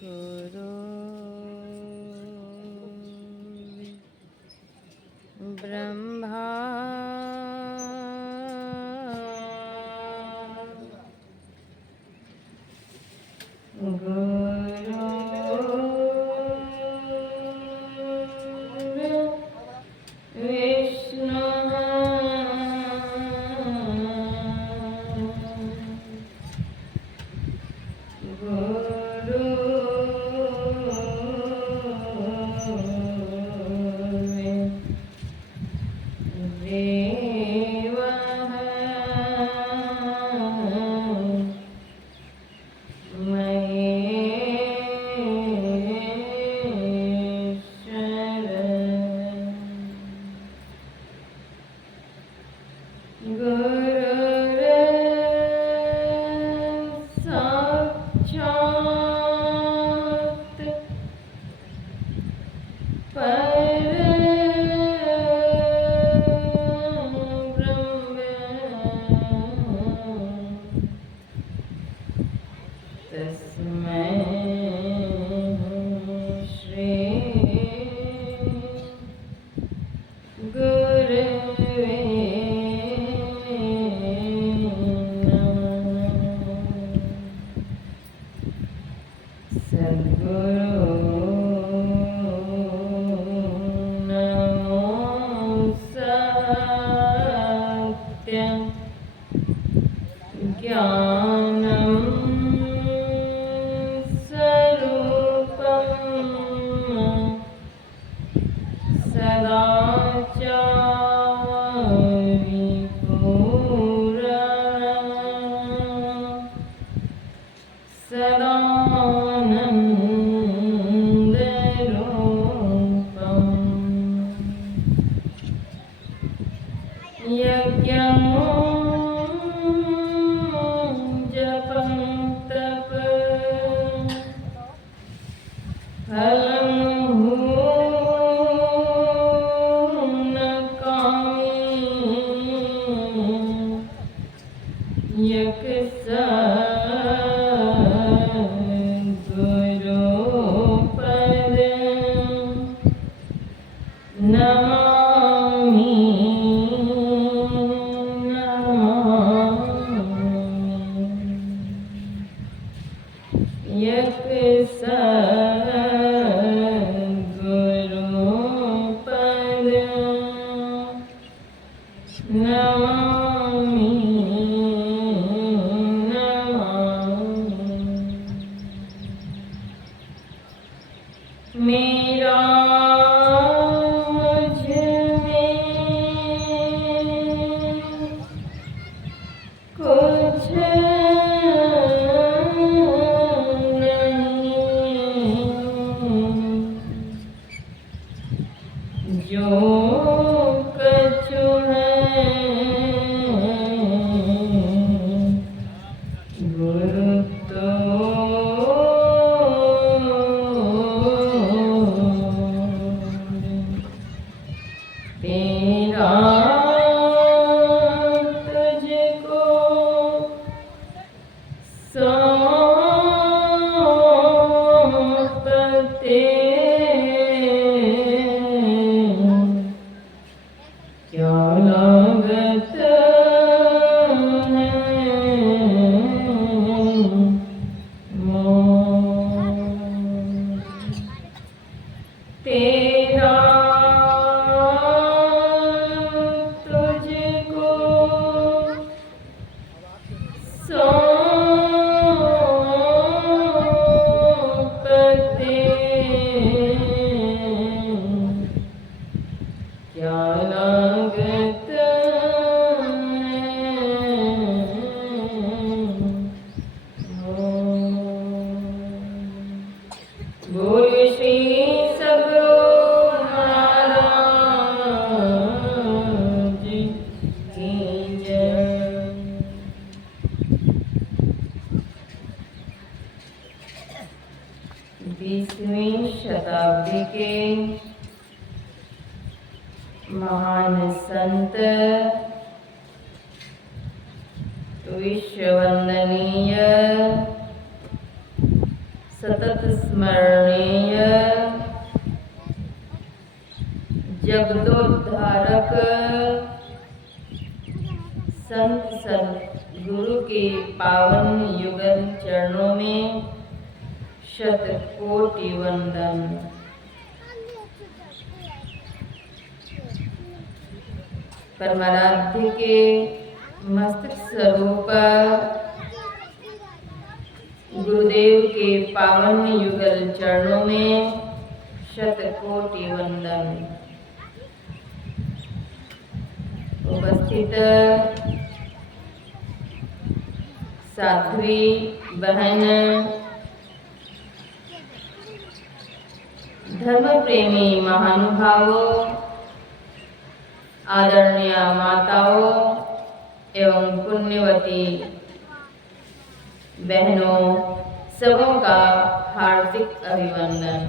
गुरु ब्रह्मा गुरु विष्णु गुरु देवः महेश्वर गुरुर्साक्षात् परब्रह्म तस्मै श्री गुरवे नमः। सद्गुरु नमो सत्यं ज्ञानं स्वरूपं सदाचारि पूरणं सदानन्दरूपम् यज्ञं जपं तप फलं हूनकामि यक सद्गुरुपद नमामि नमामि यक सद्गुरुपद नमामि नमामि मेरा मुझ में कुछ नहीं जो कछु है गुरु तो तेरा तुझको सौंपते क्या लागत है मोह तेरा तुझको सौंपते क्या लागत बोल श्री सद्गुरु महाराज की जय। 20वीं शताब्दी के महान संत विश्व वंदनीय सतत स्मरणीय जगदोद्धारक संत सद्गुरु के पावन युगल चरणों में शतकोटि वंदन। परमाराध्य के मस्तक स्वरूप गुरुदेव के पावन युगल चरणों में शतकोटि वंदन। उपस्थित साध्वी बहन, धर्म प्रेमी महानुभावों, आदरणीय माताओं एवं पुण्यवती बहनों, सबों का हार्दिक अभिनंदन।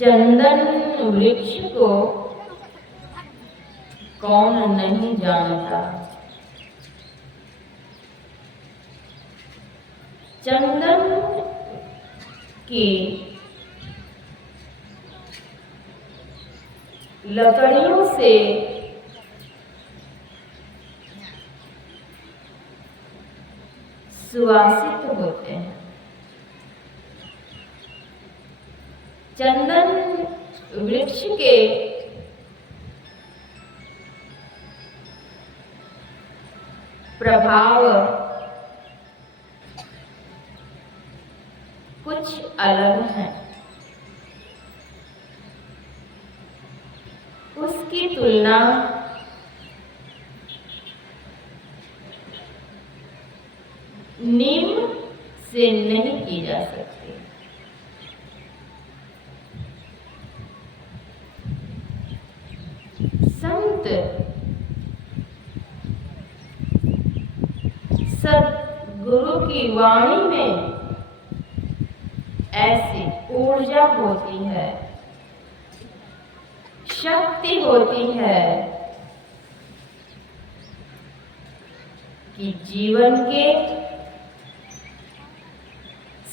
चंदन वृक्ष को कौन नहीं जानता। चंदन की लकड़ियों से सुवासित होते हैं। चंदन वृक्ष के प्रभाव कुछ अलग हैं। उसकी तुलना नीम से नहीं की जा सकती। संत सद्गुरु की वाणी में ऐसी ऊर्जा होती है, शक्ति होती है कि जीवन के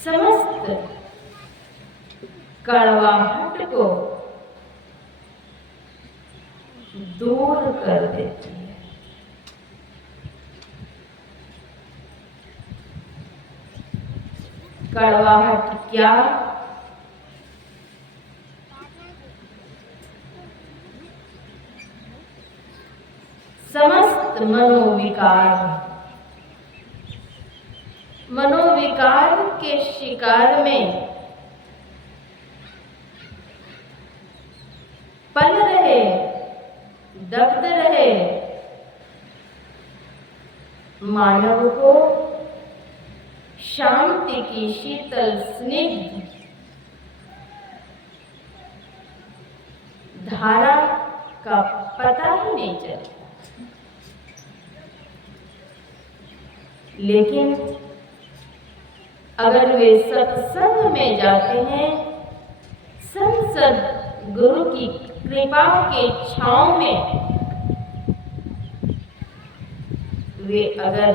समस्त कड़वाहट को दूर कर देती है। कड़वाहट क्या? समस्त मनोविकार के शिकार में पल रहे, दग्ध रहे मानव को शांति की शीतल स्निग्ध धारा का पता ही नहीं चलता। लेकिन अगर वे सत्संग में जाते हैं, संत गुरु की कृपा के छांव में वे अगर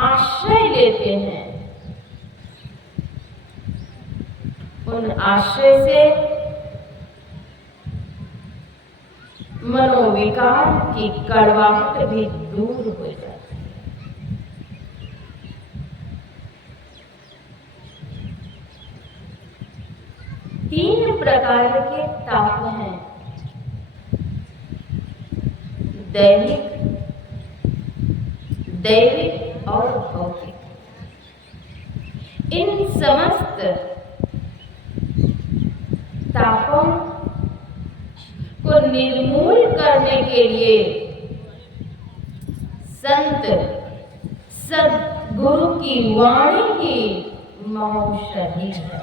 आश्रय लेते हैं, उन आश्रय से मनोविकार की कड़वाहट भी दूर हो जाती है। तीन प्रकार के ताप हैं: दैविक और भौतिक। इन समस्त तापों को निर्मूल करने के लिए संत सद्गुरु की वाणी ही महौषधि है।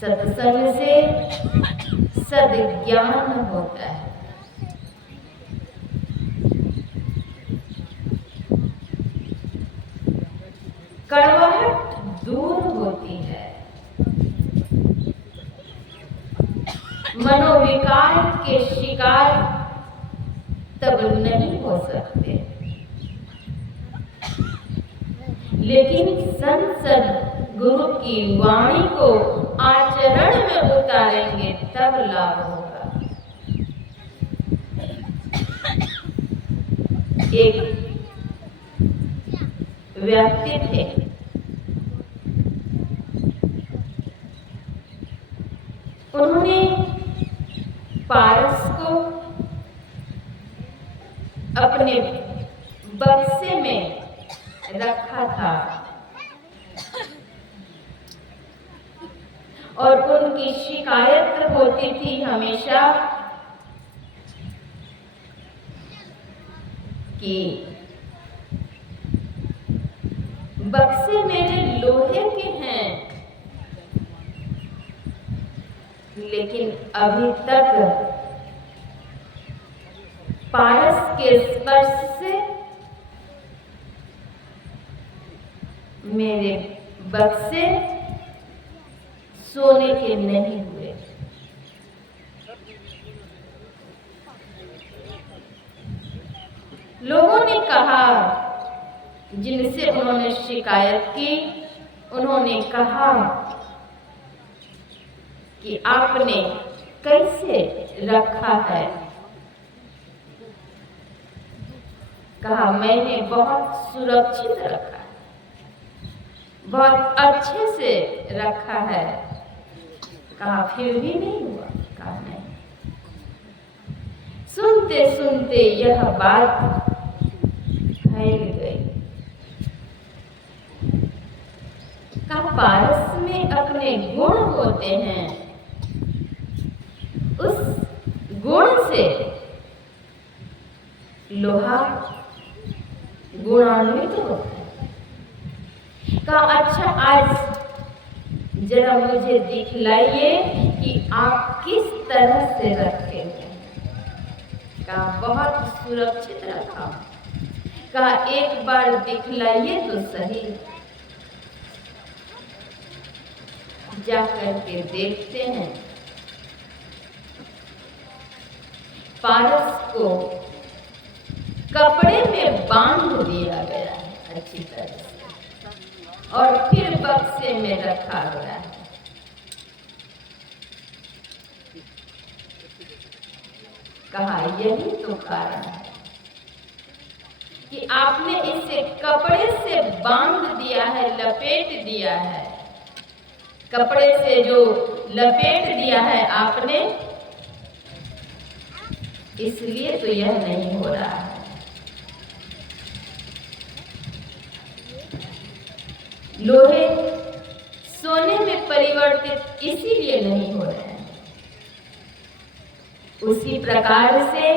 सत्संग से सद्ज्ञान होता है। कड़वाहट दूर होती है। मनोविकार के शिकार तब नहीं हो सकते, लेकिन संत गुरु की वाणी को आचरण में उतारेंगे तब लाभ होगा। एक व्यक्ति थे, उन्होंने पारस को अपने बक्से में रखा था और उनकी शिकायत होती थी हमेशा कि बक्से मेरे लोहे के हैं, लेकिन अभी तक पारस के स्पर्श से मेरे बक्से सोने के नहीं हुए। लोगों ने कहा, जिनसे उन्होंने शिकायत की, उन्होंने कहा कि आपने कैसे रखा है? कहा मैंने बहुत सुरक्षित रखा है, बहुत अच्छे से रखा है। कहा फिर भी नहीं हुआ? कहा नहीं। सुनते सुनते यह बात फैल गई। कहा पारस में अपने गुण होते हैं, उस गुण से लोहा गुणान्वित होता है। कहा अच्छा आज जरा मुझे दिखलाइए कि आप किस तरह से रखे हैं। कहा बहुत सुरक्षित रखा। कहा एक बार दिखलाइए तो सही। जा करके देखते हैं। पारस को कपड़े में बांध दिया गया है अच्छी तरह से और फिर बक्से में रखा गया है। कहा यही तो कारण है कि आपने इसे कपड़े से बांध दिया है, लपेट दिया है। कपड़े से जो लपेट दिया है आपने, इसलिए तो यह नहीं हो रहा है। लोहे सोने में परिवर्तित इसीलिए नहीं हो रहे हैं। उसी प्रकार से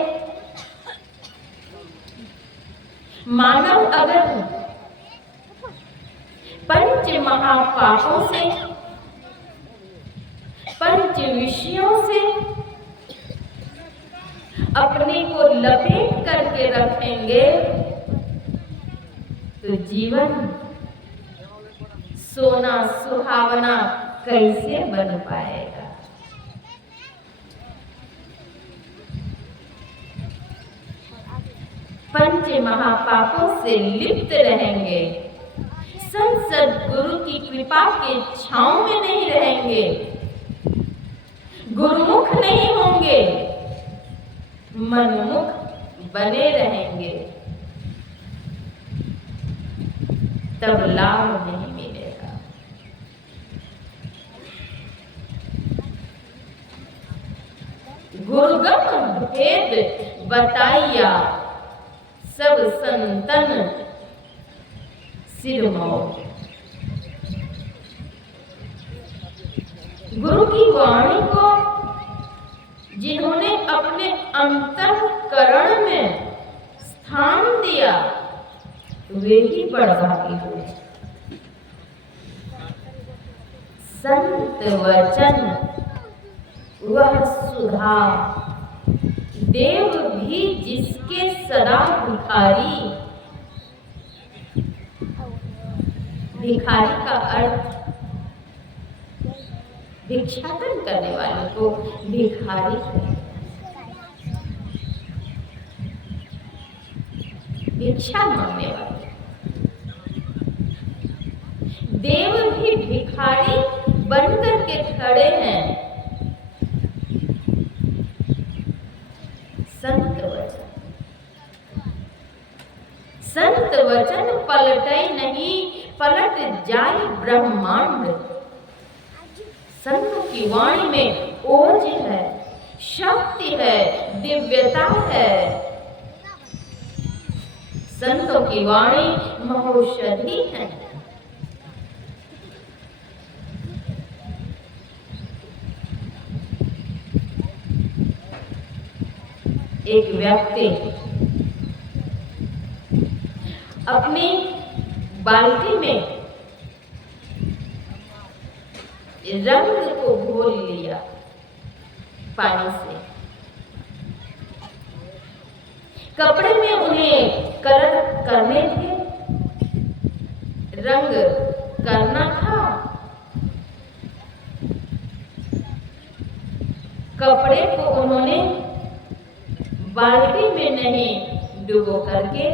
मानव अगर पंच महापापों से, पंच विषयों से अपने को लपेट करके रखेंगे तो जीवन सोना सुहावना कैसे बन पाएगा। पंच महापापों से लिप्त रहेंगे, संत सद्गुरु की कृपा के छांव में नहीं रहेंगे, गुरुमुख नहीं होंगे, मनमुख बने रहेंगे, तब लाभ नहीं मिलेगा। गुरुगम भेद बताइया, सब संतन सिरमौर। गुरु की वाणी को जिन्होंने अपने अंतःकरण में स्थान दिया, वे ही बड़भागी हुए। संत वचन वह सुधा, देव भी जिसके सदा भिखारी। भिखारी का अर्थ भिक्षाटन करने वाले को भिखारी कहते हैं। भिक्षा मांगने वाले। देव भी भिखारी बनकर के खड़े हैं। संत वचन पलटे नहीं, पलट जाए ब्रह्मांड। संत की वाणी में ओज है, शक्ति है, दिव्यता है। संतों की वाणी महौषधि है। एक व्यक्ति अपनी बाल्टी में रंग को घोल लिया पानी से। कपड़े में उन्हें कलर करने थे, रंग करना था। कपड़े को उन्होंने बाल्टी में नहीं डुबो करके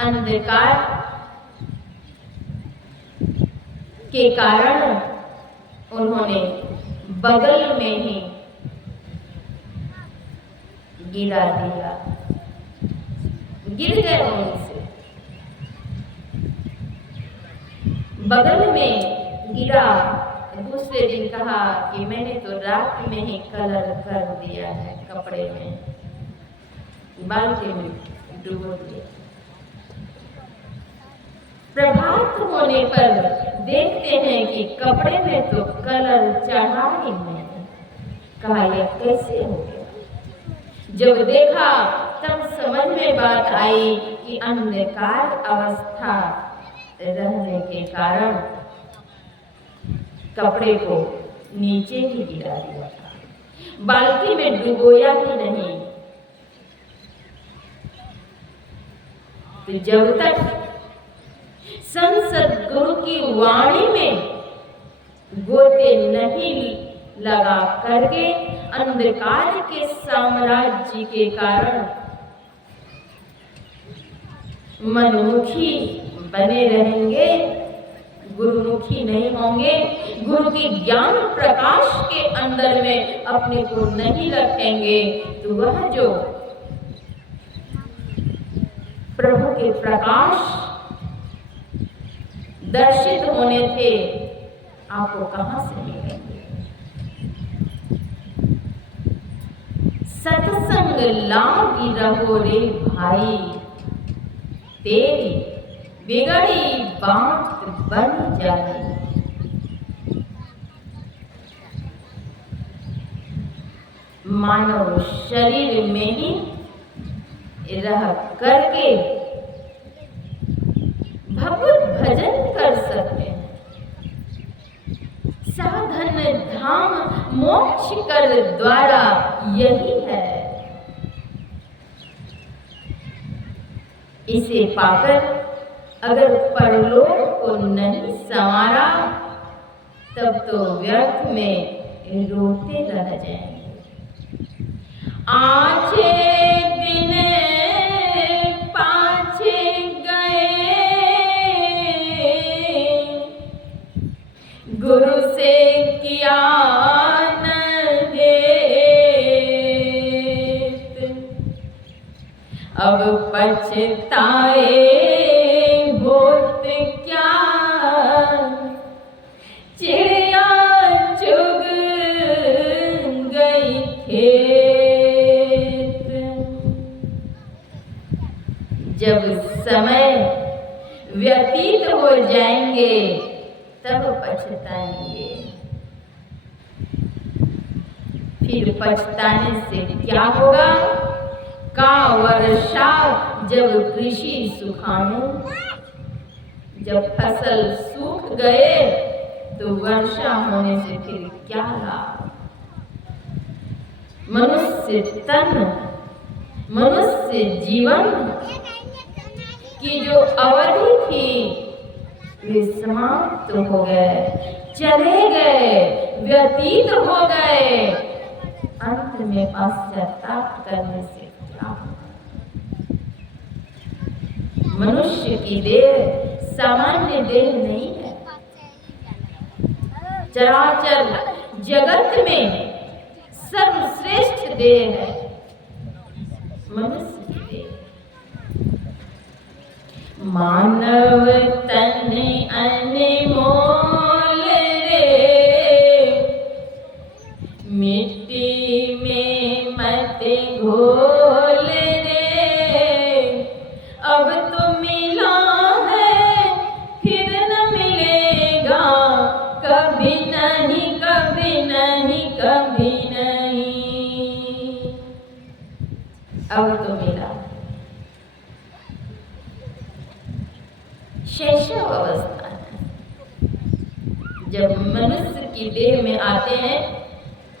अंधकार के कारण उन्होंने बगल में ही गिरा दिया, गिर गए उनसे। बगल में गिरा। दूसरे दिन कहा कि मैंने तो रात में ही कलर कर दिया है, कपड़े में बाल्टी में डुबो दिया। प्रभात होने पर देखते हैं कि कपड़े में तो कलर चढ़ा ही नहीं। कहा यह कैसे हो गया? जब देखा तब समझ में बात आई कि अंधकार अवस्था रहने के कारण कपड़े को नीचे ही गिरा दिया था, बाल्टी में डुबोया ही नहीं। तो जब तक संसद गुरु की वाणी में गोते नहीं लगा करके अंधकार के साम्राज्य के कारण मनमुखी बने रहेंगे, गुरुमुखी नहीं होंगे, गुरु की ज्ञान प्रकाश के अंदर में अपने को नहीं रखेंगे, तो वह जो प्रभु के प्रकाश दर्शित होने थे आपको कहां से मिलेंगे? सत्संग लागी रहो रे भाई, तेरी बिगड़ी बात बन जाए। मानव शरीर में ही रह करके भगवत भजन कर सकते हैं। साधन धाम मोक्ष कर द्वारा यही है। इसे पाकर अगर परलोक को नहीं संवारा तब तो व्यर्थ में रोते रह जाएंगे। आछे दिन पाछे गए, गुरु से किया न हेत, अब पछताए होत क्या, चिड़िया चुग गई खेत। जब समय व्यतीत हो जाएंगे तब पछताएंगे। फिर पछताने से क्या होगा? का वर्षा जब कृषि सुखानु, जब फसल सूख गए तो वर्षा होने से फिर क्या लाभ? मनुष्य तन, मनुष्य जीवन की जो अवधि थी वे समाप्त हो गए, चले गए, व्यतीत हो गए। अंत में पश्चाताप करने से क्या होगा? मनुष्य की देह सामान्य देह नहीं है। चराचर जगत में सर्वश्रेष्ठ देह है मनुष्य की देह। मानव तन अनमोल रे, मिट्टी में मत घोल रे। अब तो मिला है फिर न मिलेगा, कभी नहीं, कभी नहीं, कभी नहीं। अब तो मिला। शैशव अवस्था है। जब मनुष्य की देह में आते हैं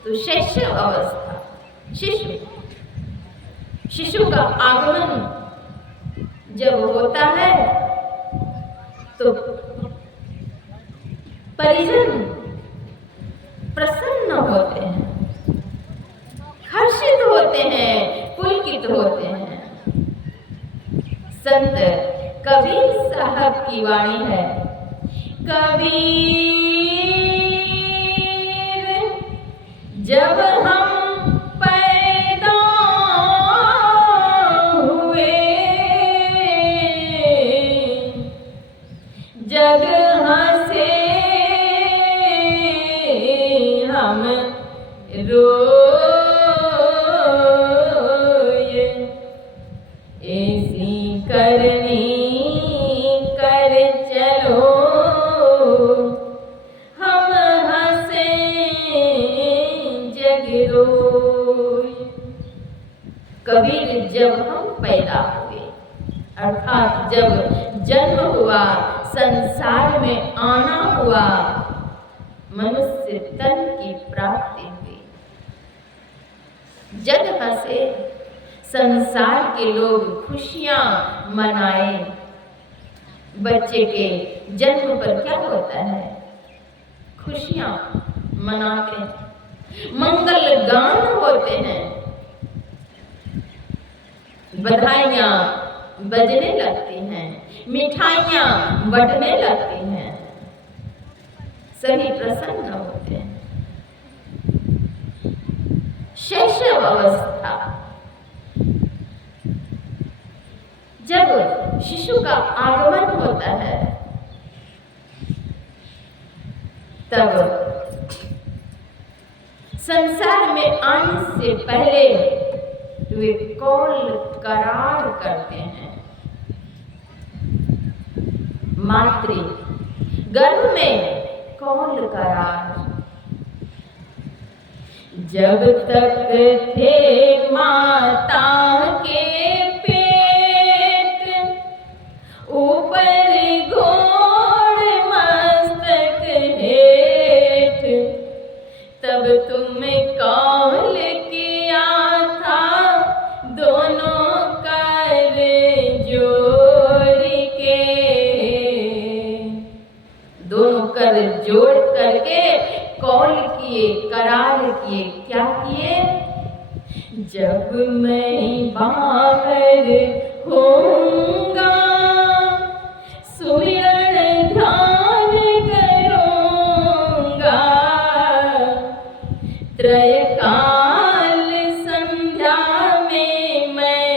तो शैशव अवस्था, शिशु का आगमन जब होता है तो परिजन प्रसन्न होते हैं, हर्षित होते हैं, पुलकित होते हैं। संत कबीर साहब की वाणी है, कबीर जब हम पैदा हुए, जग हंसे हम रोए, ऐसी करनी कर चलो, हम हंसे जग रोए। कबीर जब हम पैदा हुए, अर्थात जब जन्म हुआ, संसार में आना हुआ, मनुष्य तन की प्राप्ति हुई, जग हंसे, संसार के लोग खुशियां मनाए। बच्चे के जन्म पर क्या होता है? खुशियां मनाते हैं, मंगल गान होते हैं, बधाइयां बजने लगती हैं, मिठाइयां बंटने लगती हैं, सभी प्रसन्न होते हैं। शैशव अवस्था, जब शिशु का आगमन होता है तब संसार में आने से पहले वे कौल करार करते हैं। मातृ गर्भ में कौल करार, जब तक थे माता के पेट, ऊपर घोड़ मस्तक हेठ, तब तुम कौल किया था दोनों कर जोड़ के, दोनों कर जोड़ करके कौल किए, करार किए। क्या किए? जब मैं बाहर होऊंगा, सुमिरन ध्यान करूंगा, त्रयकाल संध्या में मैं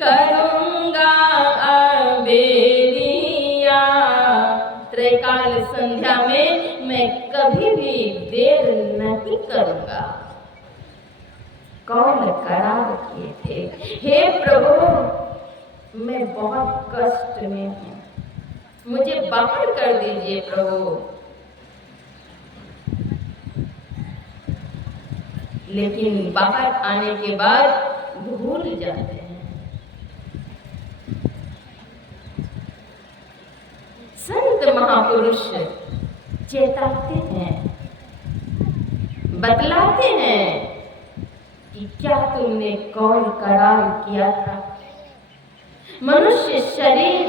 करूंगा अबेरिया। त्रयकाल संध्या में मैं कभी भी देर नहीं करूंगा। कौन करार किए थे? हे प्रभु, मैं बहुत कष्ट में हूं, मुझे बाहर कर दीजिए प्रभु। लेकिन बाहर आने के बाद भूल जाते हैं। संत महापुरुष चेताते हैं, बतलाते हैं कि क्या तुमने कौल करार किया था। मनुष्य शरीर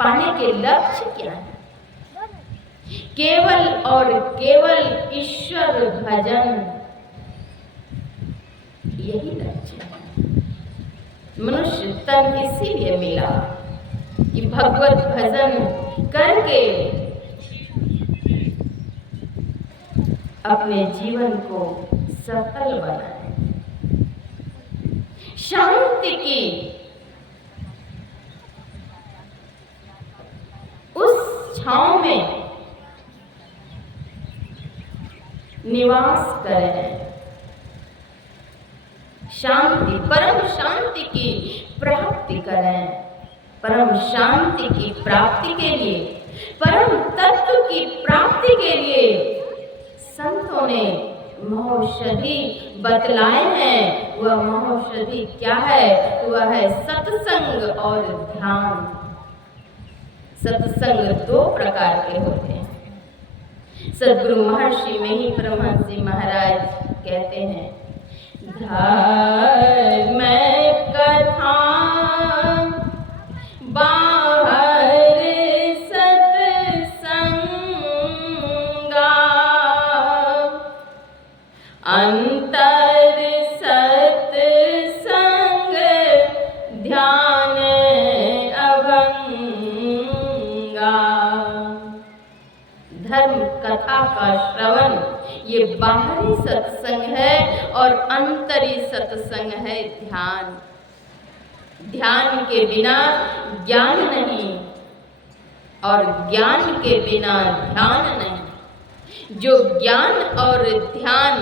पाने के लक्ष्य क्या है? केवल और केवल ईश्वर भजन, यही लक्ष्य है। मनुष्य तन इसीलिए मिला कि भगवत भजन करके अपने जीवन को सफल बनाए। शांति की उस छांव में निवास करें। शांति, परम शांति की प्राप्ति करें। परम शांति की प्राप्ति के लिए, परम तत्व की प्राप्ति के लिए संतों ने महौषधि बतलाए हैं। वह महौषधि क्या है? वह है सत्संग और ध्यान। सत्संग दो प्रकार के होते हैं। सद्गुरु महर्षि में ही परमहंस जी महाराज कहते हैं, धर्म कथा बाहर सत्संगा, अंतर सत्संग ध्यान अभंगा। धर्म कथा का श्रवण ये बाहरी सत्संग है और अंतरी सत्संग है ध्यान। ध्यान के बिना ज्ञान नहीं और ज्ञान के बिना ध्यान नहीं। जो ज्ञान और ध्यान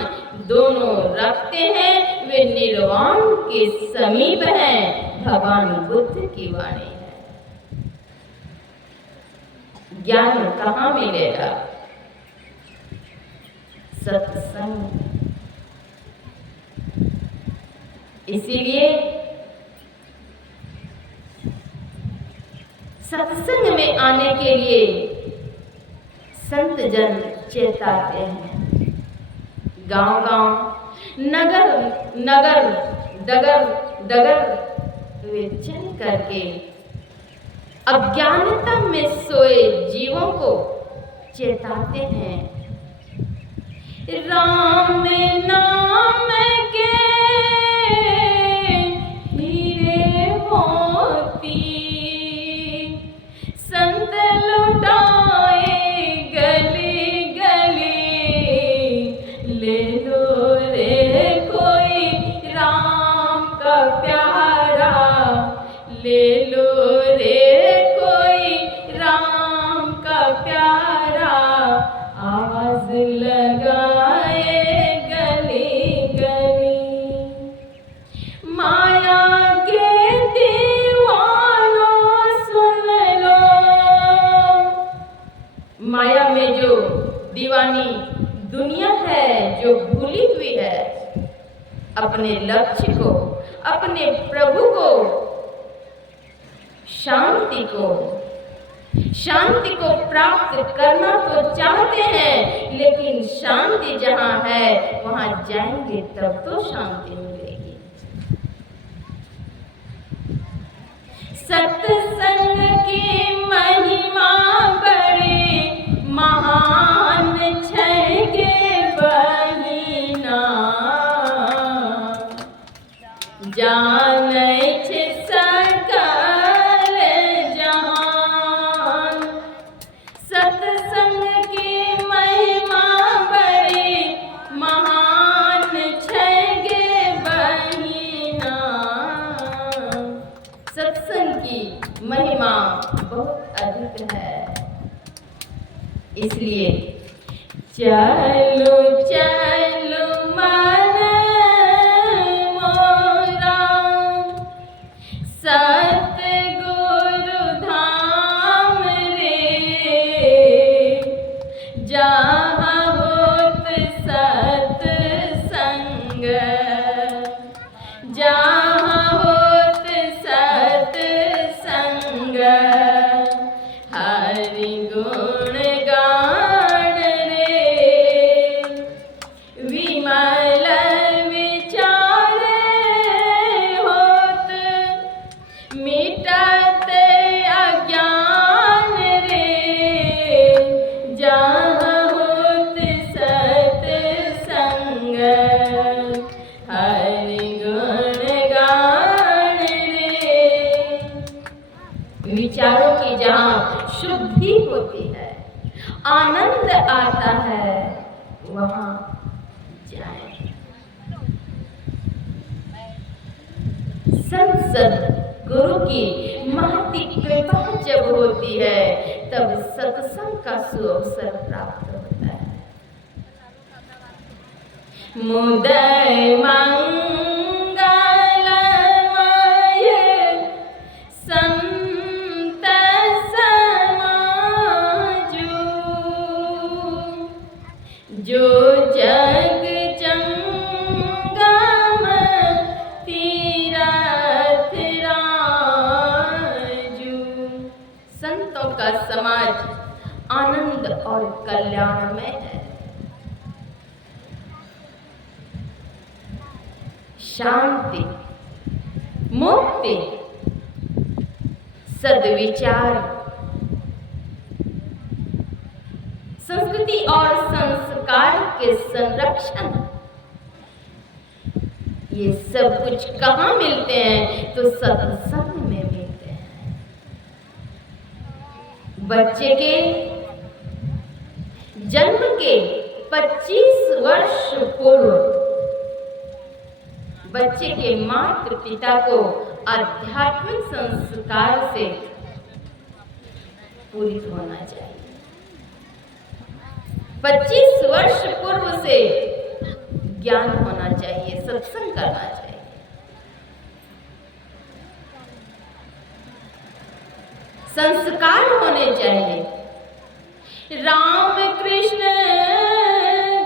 दोनों रखते हैं वे निर्वाण के समीप हैं। भगवान बुद्ध की वाणी है। ज्ञान कहाँ मिलेगा? सत्संग। इसीलिए सत्संग में आने के लिए संत जन चेताते हैं। गांव-गांव, नगर, डगर वे चल करके अज्ञानता में सोए जीवों को चेताते हैं। राम नाम के हीरे मोती संत लुटाए गली गली, ले लो रे कोई राम का प्यारा, ले लो रे कोई राम का प्यारा, आवाज लगाए गली गली। माया के दीवानों सुन लो, माया में जो दीवानी दुनिया है, जो भूली हुई है अपने लक्ष्य को, अपने प्रभु को, शांति को प्राप्त करना तो चाहते हैं, लेकिन शांति जहाँ है वहाँ जाएंगे तब तो शांति मिलेगी। सत्संग की महिमा बड़ी महान छेगे बहिना, जानै छे सकल जहान। सत्संग की महिमा बड़ी महान छेगे बहिना। सत्संग की महिमा बहुत अधिक है। इसलिए चलो चलो मन मोरा, सतगुरु धाम रे, जहाँ होत सत्संग, जहाँ होत सत्संग, हरि गुण गान रे, विमल विचार होत, मिटत अज्ञान संत गुरु की महती कृपा जब होती है तब सत्संग का सुअवसर प्राप्त होता है। मुदय मंगलमय संत समाजो, जो जग जंगम तीरथ राजू। संतों का समाज आनंद और कल्याणमय है। शांति, मुक्ति, सद्विचार, संस्कृति और संस्कार के संरक्षण, ये सब कुछ कहाँ मिलते हैं? तो सत्संग में मिलते हैं। बच्चे के जन्म के 25 वर्ष पूर्व बच्चे के माता पिता को आध्यात्मिक संस्कार से पूरित होना चाहिए। 25 वर्ष पूर्व से ज्ञान होना चाहिए, सत्संग करना चाहिए। संस्कार होने चाहिए। राम कृष्ण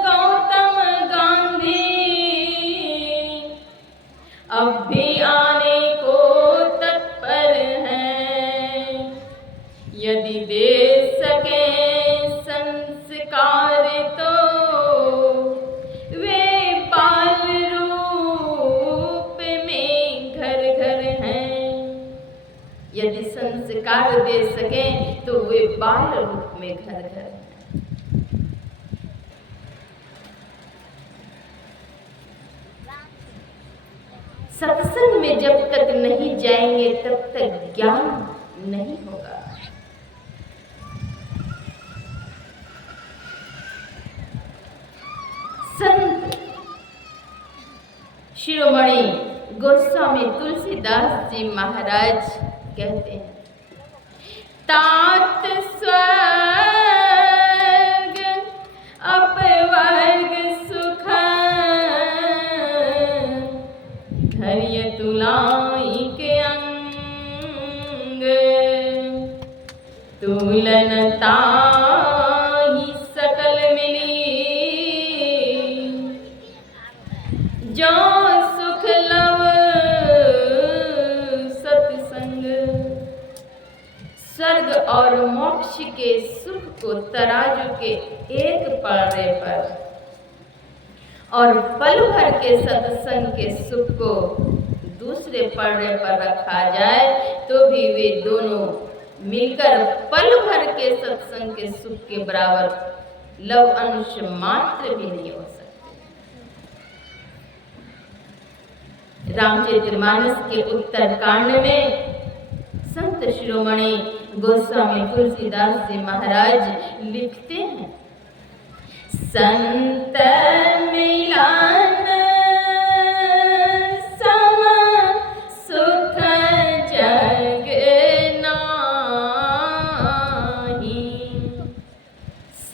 गौतम गांधी अब भी आने को तत्पर हैं। यदि दे सके संस्कार तो वे बाल रूप में घर घर हैं। यदि संस्कार दे सके तो वे बाल रूप में घर घर हैं। सत्संग में जब तक नहीं जाएंगे तब तक ज्ञान नहीं होगा। संत शिरोमणि गोस्वामी तुलसीदास जी महाराज कहते हैं, तात स्वर्ग अपवर्ग सुख धैर्य तुलाई के अंग, तुलनता ही सकल मिली, जो सुख लव सत्संग। स्वर्ग और मोक्ष के सुख को तराजू के एक पलड़े पर और पल भर के सत्संग के सुख को दूसरे पलड़े पर रखा जाए तो भी वे दोनों मिलकर पल भर के सत्संग के सुख के बराबर लव अंश मात्र भी नहीं हो सकते। रामचरितमानस के उत्तरकांड में संत शिरोमणि गोस्वामी तुलसीदास जी महाराज लिखते हैं, संत मिलन सम सुख जग नाही।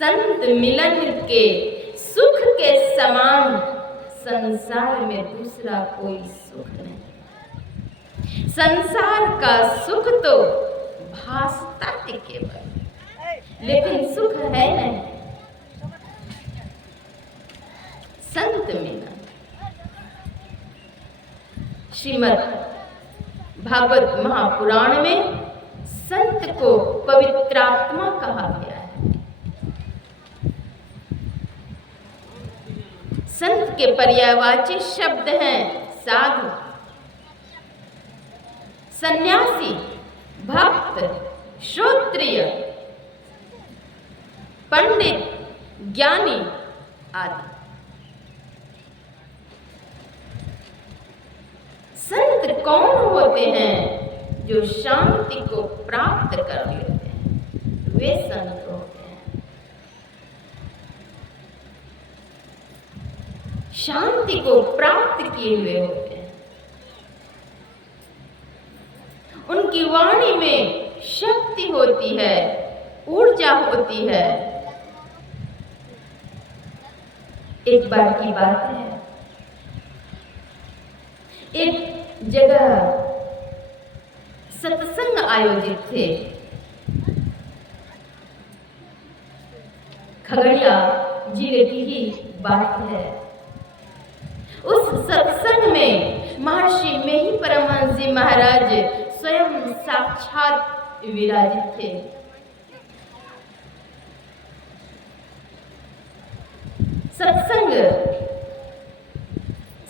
संत मिलन के सुख के समान संसार में दूसरा कोई सुख नहीं। संसार का सुख तो भासता है केवल, लेकिन सुख है नहीं। संत मिलन श्रीमद् भागवत महापुराण में संत को पवित्रात्मा कहा गया है। संत के पर्यायवाची शब्द हैं साधु, सन्यासी, भक्त, श्रोत्रिय, पंडित, ज्ञानी आदि। संत कौन होते हैं? जो शांति को प्राप्त कर लेते हैं, वे संत होते हैं। शांति को प्राप्त किए हुए होते हैं। उनकी वाणी में शक्ति होती है, ऊर्जा होती है। एक बार की बात है, एक जगह सत्संग आयोजित थे। खगड़िया जिले की ही बात है। उस सत्संग में महर्षि मेही परमहंस जी महाराज स्वयं साक्षात विराजित थे। सत्संग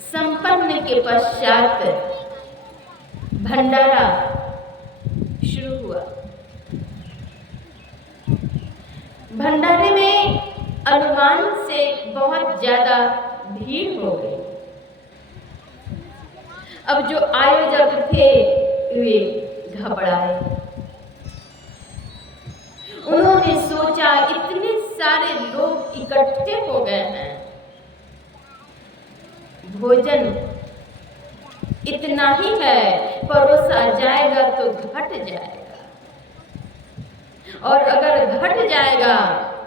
संपन्न के पश्चात भंडारा शुरू हुआ। भंडारे में अनुमान से बहुत ज्यादा भीड़ हो गई। अब जो आयोजक थे वे घबराए। उन्होंने सोचा इतने सारे लोग इकट्ठे हो गए हैं, भोजन इतना ही है, परोसा जाएगा तो घट जाएगा, और अगर घट जाएगा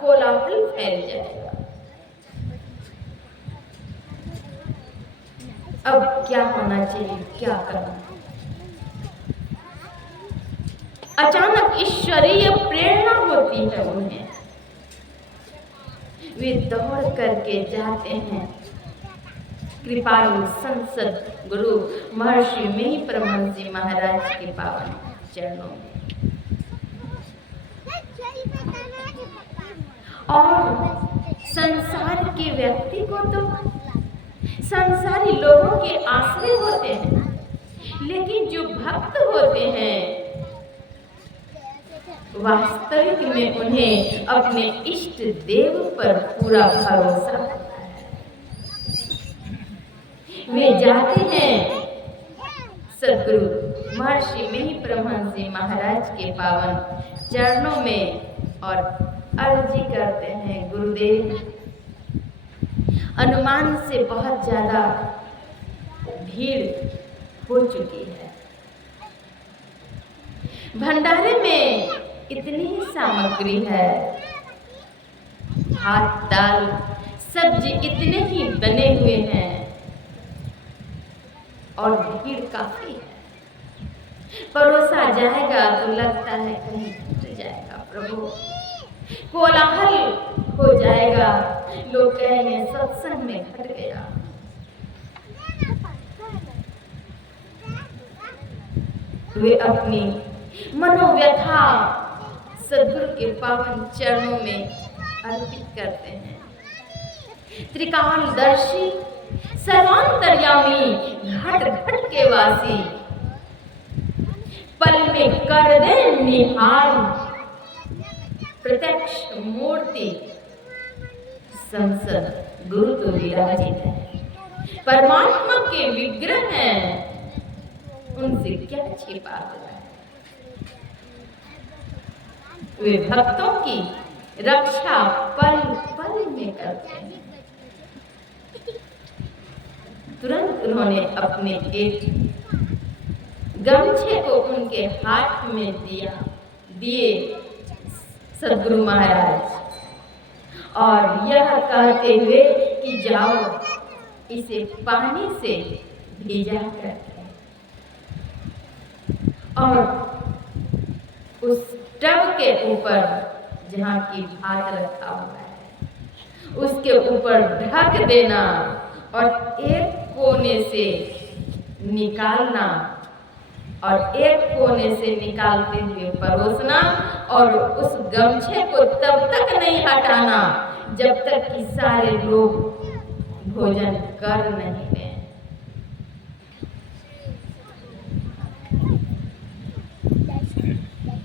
कोलाहल फैल जाएगा। अब क्या होना चाहिए, क्या करना? अचानक ईश्वरीय प्रेरणा होती है उन्हें। वे दौड़ करके जाते हैं कृपालु संसद गुरु महर्षि मेही परमहंस जी महाराज के पावन चरणों में, और संसार के व्यक्ति को तो संसारी लोगों के आश्रय होते हैं, लेकिन जो भक्त होते हैं वास्तविक में उन्हें अपने इष्ट देव पर पूरा भरोसा होता है। वे जाते हैं सदगुरु महर्षि मेही परमहंस जी महाराज के पावन चरणों में और अर्जी करते हैं, गुरुदेव अनुमान से बहुत ज्यादा भीड़ हो चुकी है। भंडारे में इतनी ही सामग्री है, भात दाल सब्जी इतने ही बने हुए हैं और भीड़ काफी है। परोसा जाएगा तो लगता है कहीं घट जाएगा प्रभु, कोलाहल हो जाएगा, लोग कहेंगे सत्संग में घट गया। वे अपनी मनोव्यथा सद्गुरु के पावन चरणों में अर्पित करते हैं। त्रिकालदर्शी सर्वांतर्यामी घट घट के वासी, पल में कर दे निहाल प्रत्यक्ष मूर्ति संसद गुरु तो विराजित है। परमात्मा के विग्रह हैं, उनसे क्या छिपा हुआ है। वे भक्तों की रक्षा पल पल में करते हैं। तुरंत उन्होंने अपने एक गमछे को उनके हाथ में दिए सद्गुरु महाराज, और यह कहते हुए कि जाओ इसे पानी से भिजा करके, और उस टब के ऊपर जहाँ की भात रखा हुआ है उसके ऊपर ढक देना, और एक कोने से निकालना और एक कोने से निकालते हुए परोसना, और उस गमछे को तब तक नहीं हटाना जब तक कि सारे लोग भोजन कर नहीं लें।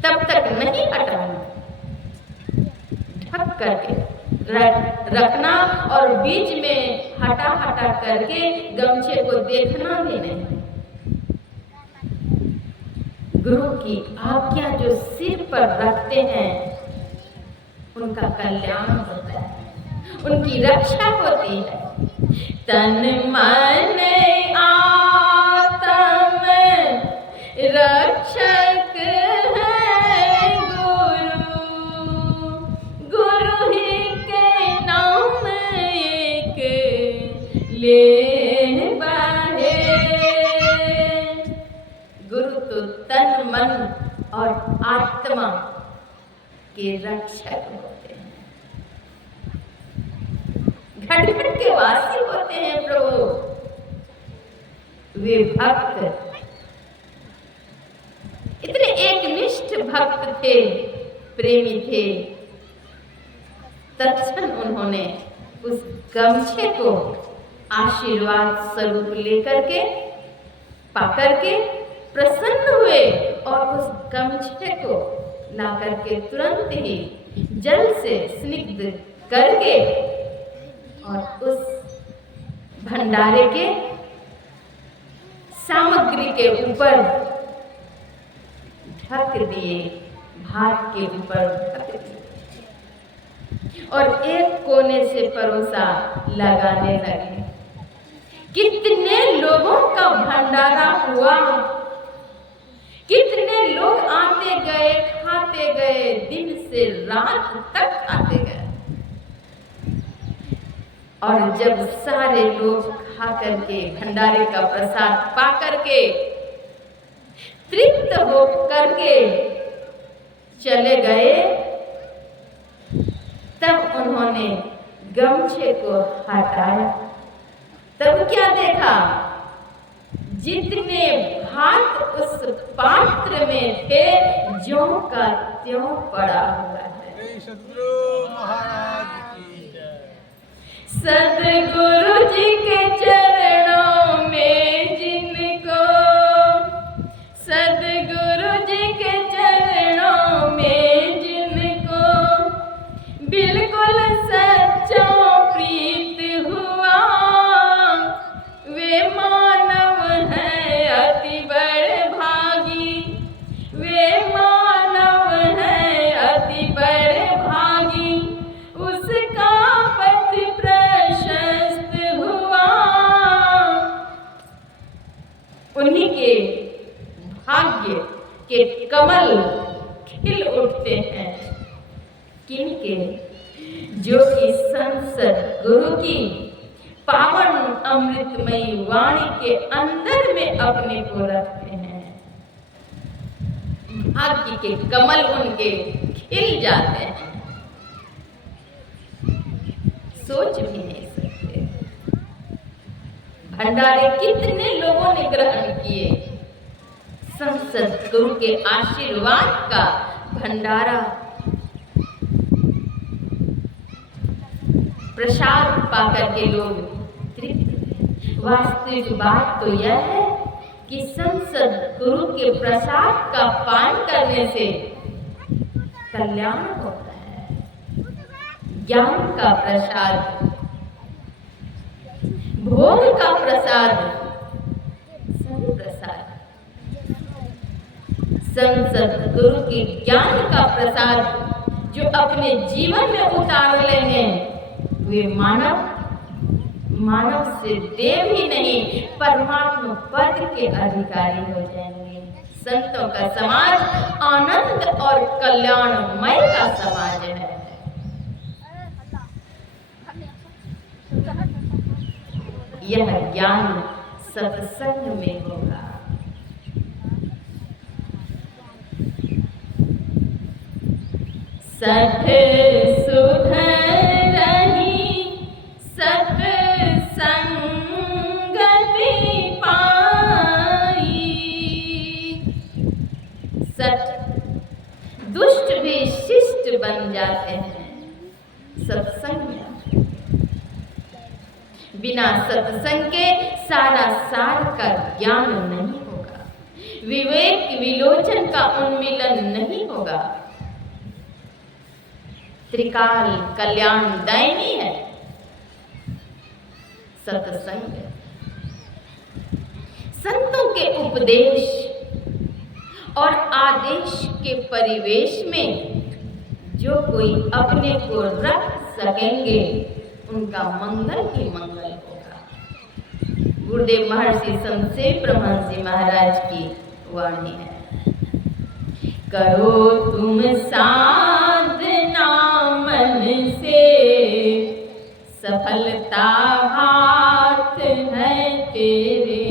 तब तक नहीं हटाना, ढक करके रखना, और बीच में हटा हटा करके गमछे को देखना भी नहीं। गुरु की आज्ञा जो सिर पर रखते हैं उनका कल्याण होता है, उनकी रक्षा होती है। तन मन आत्म रक्षक तो तन मन और आत्मा के रक्षक होते हैं, घट घट के वासी होते हैं प्रभु। वे भक्त इतने एकनिष्ठ भक्त थे, प्रेमी थे। तत्क्षण उन्होंने उस गमछे को आशीर्वाद स्वरूप लेकर के पाकर के प्रसन्न हुए और उस गमछे को लाकर के तुरंत ही जल से स्निग्ध करके और उस भंडारे के सामग्री के ऊपर ढक दिए, भात के ऊपर ढक दिए और एक कोने से परोसा लगाने लगे। कितने लोगों का भंडारा हुआ, कितने लोग आते गए, खाते गए, दिन से रात तक खाते गए। और जब सारे लोग खा करके भंडारे का प्रसाद पा करके तृप्त हो करके चले गए, तब उन्होंने गमछे को हटाया। तब क्या देखा? जितने भात उस पात्र में थे, ज्यों का त्यों पड़ा हुआ है। सद्गुरु महाराज की जय। सद्गुरु जी के चरणों में जिनको, सद्गुरु जी के चरणों में जिनको बिल्कुल सच्चा प्रीत हुआ, वे मानव हैं अति बड़े भागी, वे मानव हैं अति बड़े भागी, उसका पथ प्रशस्त हुआ। उन्हीं के भाग्य के कमल खिल उठते हैं। किनके? जो कि संसद गुरु की पावन अमृतमयी वाणी के अंदर में अपने को रखते हैं। भाग्य के कमल उनके खिल जाते हैं। सोच भी नहीं सकते भंडारे कितने लोगों ने ग्रहण किए। संसद गुरु के आशीर्वाद का भंडारा, प्रसाद पाकर के लोग तृप्त। वास्तविक बात तो यह है कि संसद गुरु के प्रसाद का पान करने से कल्याण होता है। ज्ञान का प्रसाद, भोग का प्रसाद, सब प्रसाद। संसद गुरु के ज्ञान का प्रसाद जो अपने जीवन में उतार लेंगे, वे मानव से देव ही नहीं, परमात्मा पद के अधिकारी हो जाएंगे। संतों का समाज आनंद और कल्याणमय का समाज है। यह ज्ञान सत्संग में होगा। सत सुधरही सत्संगति पाई। सत दुष्ट भी शिष्ट बन जाते हैं सत्संग में। बिना सत्संग के सारा सार का ज्ञान नहीं होगा, विवेक विलोचन का उन्मिलन नहीं होगा। त्रिकाल कल्याण दायिनी है सत्संग। संतों के उपदेश और आदेश के परिवेश में जो कोई अपने को रख सकेंगे, उनका मंगल ही मंगल होगा। गुरुदेव महर्षि संसेव परमहंस जी महाराज की वाणी है, करो तुम साधना मन से, सफलता हाथ है तेरे।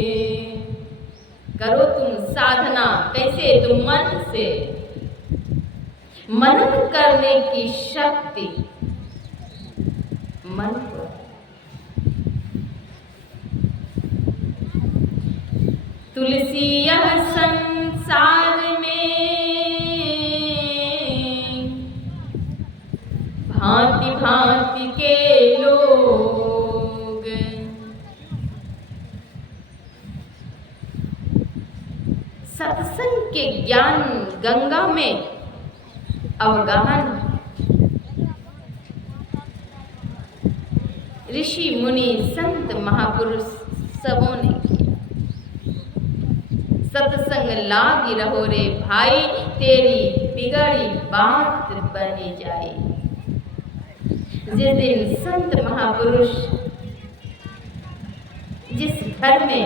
करो तुम साधना कैसे, तुम मन से मनन करने की शक्ति मन को। तुलसी यह संसार में भांति भांति के लोग, सत्संग के ज्ञान गंगा में अवगाहन, ऋषि मुनि संत महापुरुष सबों ने सत्संग लागी रहो रे भाई, तेरी बिगड़ी बात बनी जाए। जिस दिन संत महापुरुष जिस घर में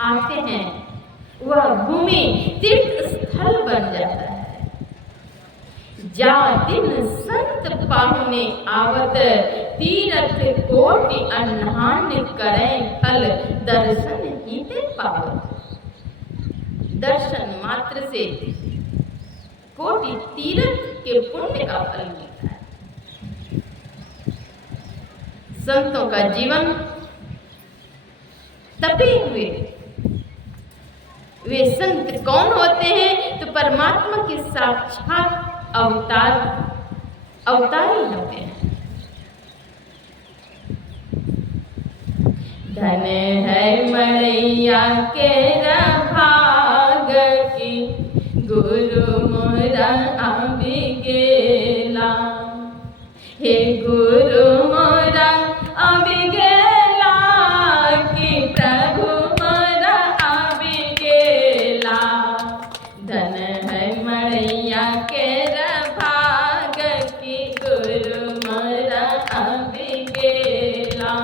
आते हैं वह भूमि तीर्थ स्थल बन जाता है। जा दिन संत पाहुने आवत, तीरथ कोटि अन्हान करें फल, दर्शन ही ते पावत। दर्शन मात्र से कोटि तीर्थ के पुण्य का फल मिलता है। संतों का जीवन तपे हुए, वे संत कौन होते हैं? तो परमात्मा के साक्षात अवतारी होते हैं। धन है मड़ैया के भाग की, गुरु मोरा अबिगेला, हे गुरु मोरा अबिगेला, कि प्रभु मोरा अबिगेला। धन है मड़ैया के भाग की, गुरु मोरा अबिगेला।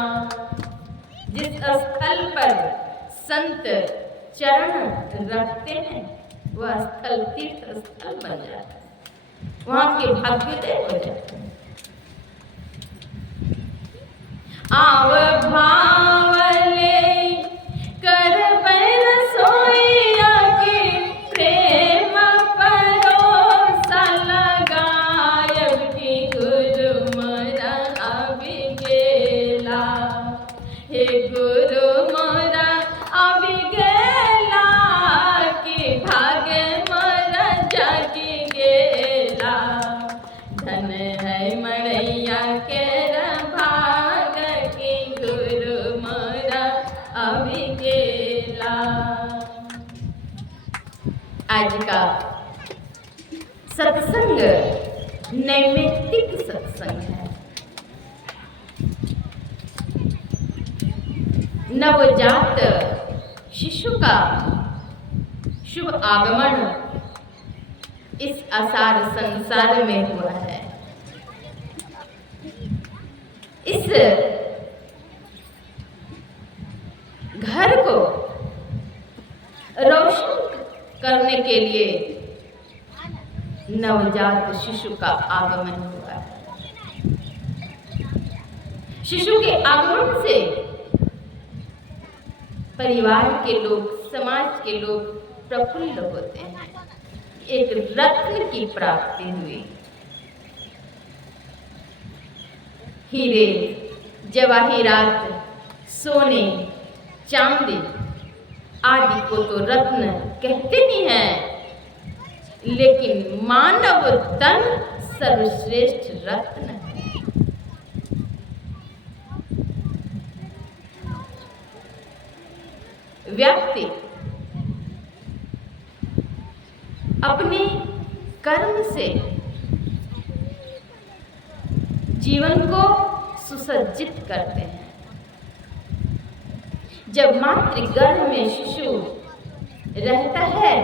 जिस स्थल पर संत चरण रखते हैं वह स्थल तीर्थ स्थल बन जाता है, वहां के भाग्योदय हो जाते हैं। आव भावले कर रसोइया के, प्रेम परोसा लगायब की, गुरु मोरा अबिगेला, हे गुरु मोरा अबिगेला, कि भाग्य मोरा जागी गेला। धन है मड़ैया के भाग की, गुरु मोरा अबिगेला। आज का सत्संग नैमित्तिक सत्संग है। नवजात शिशु का शुभ आगमन इस आसार संसार में हुआ है। इस घर को रोशन करने के लिए नवजात शिशु का आगमन हुआ है। शिशु के आगमन से परिवार के लोग, समाज के लोग प्रफुल्ल होते हैं। एक रत्न की प्राप्ति हुई। हीरे जवाहिरात, सोने चांदी आदि को तो रत्न कहते ही हैं, लेकिन मानव तन सर्वश्रेष्ठ रत्न है। व्यक्ति अपने कर्म से जीवन को सुसज्जित करते हैं। जब मातृगर्भ में शिशु रहता है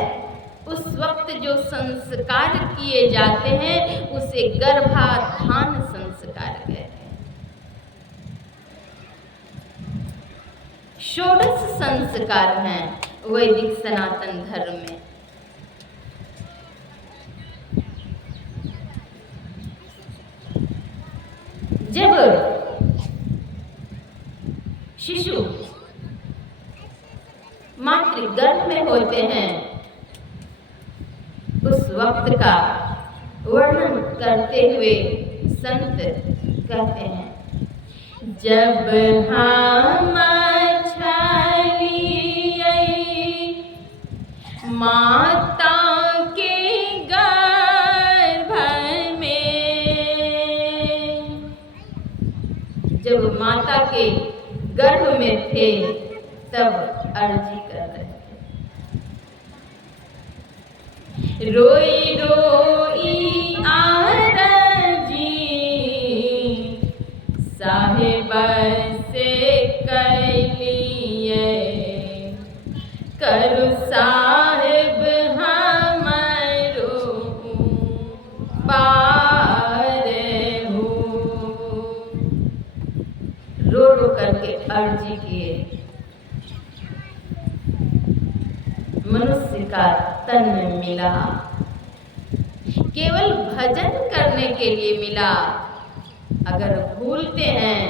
उस वक्त जो संस्कार किए जाते हैं उसे गर्भाधान संस्कार कहते हैं। षोडश संस्कार हैं वैदिक सनातन धर्म में। जब शिशु मातृ मातृगर्भ में होते हैं, उस वक्त का वर्णन करते हुए संत कहते हैं, जब हम माता के गर्भ में, जब माता के गर्भ में थे तब अर्जी कर रहे थे, रोई रोई आरजी साहिब से कैलिए, करू साहिब हमारो पार हो। रो रो करके अर्जी किए, मनुष्य का तन मिला, केवल भजन करने के लिए मिला, अगर भूलते हैं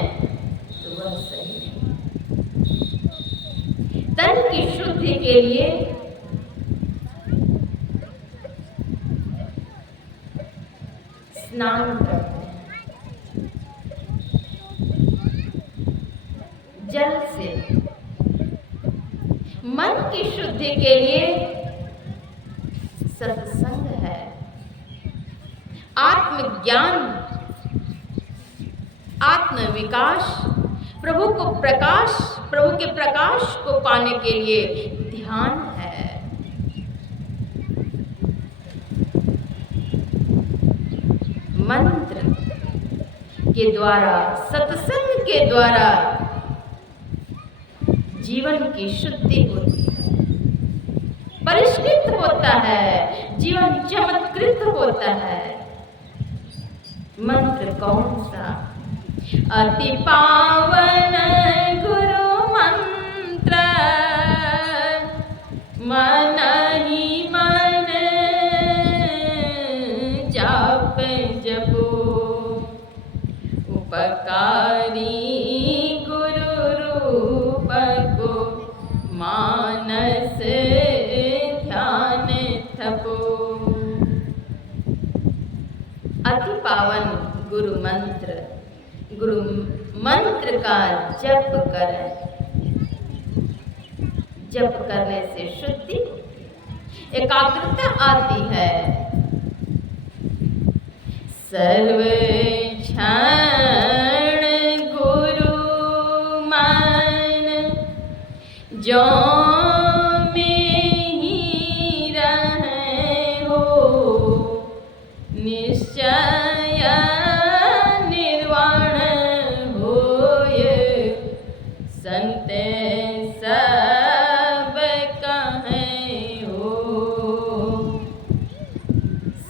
तो वह सही नहीं। तन की शुद्धि के लिए स्नान करते हैं जल से, मन की शुद्धि के लिए सत्संग है, आत्मज्ञान, आत्म विकास, प्रभु के प्रकाश को पाने के लिए ध्यान है। मंत्र के द्वारा, सत्संग के द्वारा जीवन की शुद्धि होती है, परिष्कृत होता है, जीवन चमत्कृत होता है। मंत्र कौन सा? अति पावन गुरु मंत्र, मन ही मन जाप जपो, उपकारी गुरु रूप को मानस ध्यान थपो। अति पावन गुरु मंत्र, गुरु मंत्र का जप करें। जप करने से शुद्धि, एकाग्रता आती है। सर्व क्षण गुरु मन जो में ही रहे हो, निश्चय निर्वाण होए, संत सब कहें हो।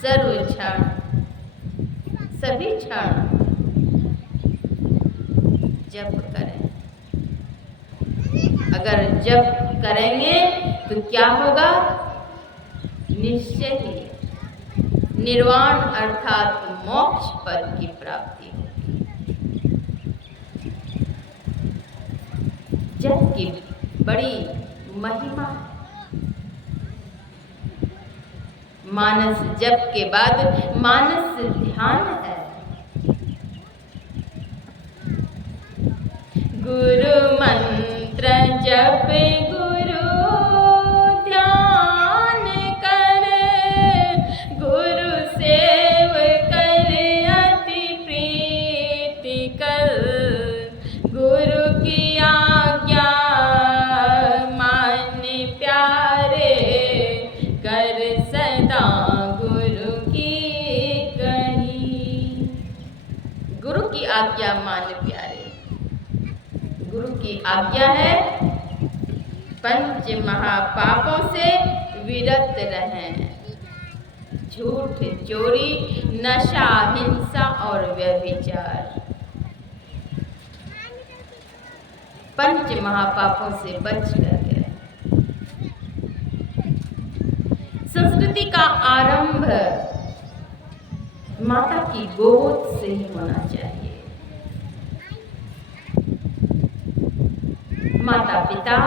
सर्व क्षण, सभी क्षण जप करें। अगर जप करेंगे तो क्या होगा? निश्चय ही निर्वाण अर्थात मोक्ष पद की प्राप्ति होगी। जप की बड़ी महिमा है। मानस जप के बाद मानस ध्यान है। गुरु मंत्र जप गुरु ध्यान कर, गुरु सेव कर अति प्रीति कर, गुरु की आज्ञा मान प्यारे, कर सदा गुरु की कही। गुरु की आज्ञा मान प्यारे, गुरु की आज्ञा है पंच महापापों से विरत रहें। झूठ, चोरी, नशा, हिंसा और व्यभिचार, पंच महापापों से बच कर रहें। संस्कृति का आरंभ माता की गोद से ही होना चाहिए। माता पिता